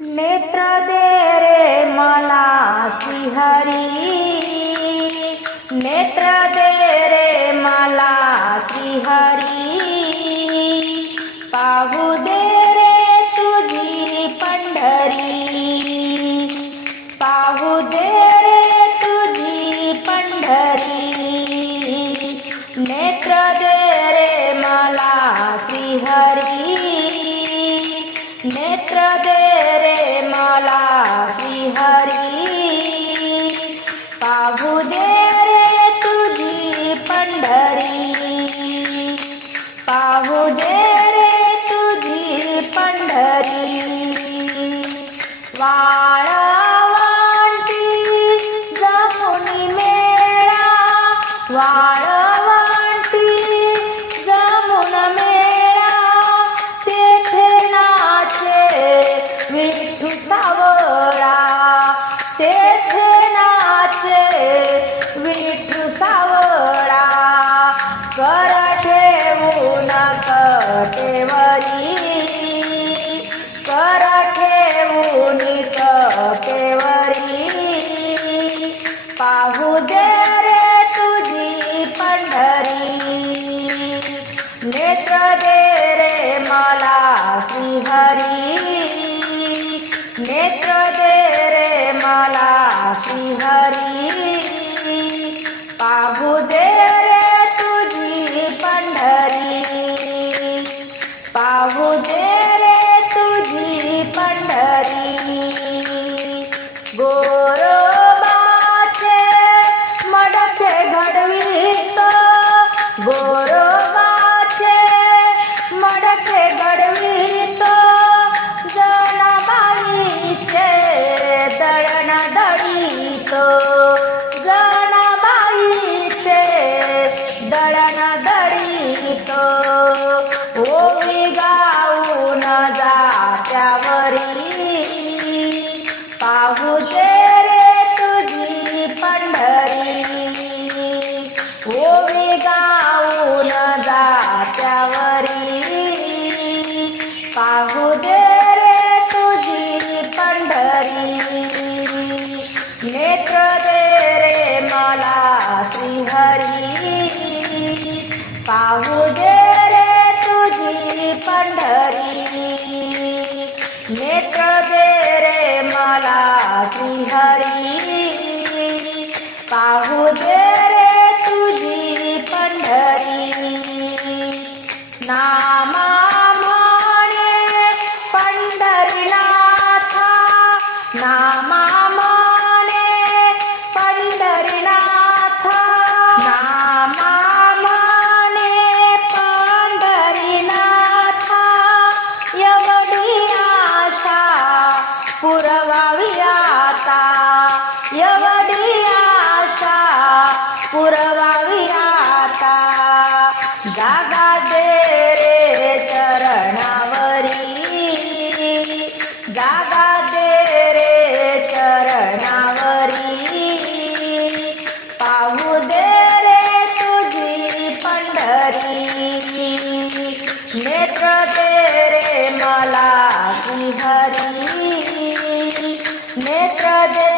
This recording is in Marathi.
नेत्र दे रे मला श्रीहरी नेत्र दे रे मला श्रीहरी पाहू दे रे तुझी पंढरी। पाहू दे रे तुझी पंढरी। नेत्र दे दे रे मला श्रीहरी. पाहू दे रे तुझी पंढरी. पाहू दे रे तुझी पंढरी. वाळवंटी जमुनी मेळा वाळवा विठू सावळा तेथे नाचे विठू सावळा कर ठेवून कटेवरी कर ठेवून कटेवरी. पाहू दे रे तुझी पंढरी नेत्र दे रे मला श्रीहरी. नेत्र दे रे मला श्रीहरी पाहू दळीत ओवी गाऊन जात्यावरी. पाहू दे रे तुझी पंढरी. ओवी गाऊन जात्यावरी. पाहू दे रे तुझी पंढरी. नेत्र पाहू दे रे तुझी पंढरी. नेत्र दे रे मला श्रीहरी. पाहू दे रे तुझी पंढरी. नामा पुरवावी आता. जागा दे रे चरणावरी. जागा दे रे चरणावरी. पाहू दे रे तुझी पंढरी. नेत्र दे रे मला सिंहरी. नेत्र दे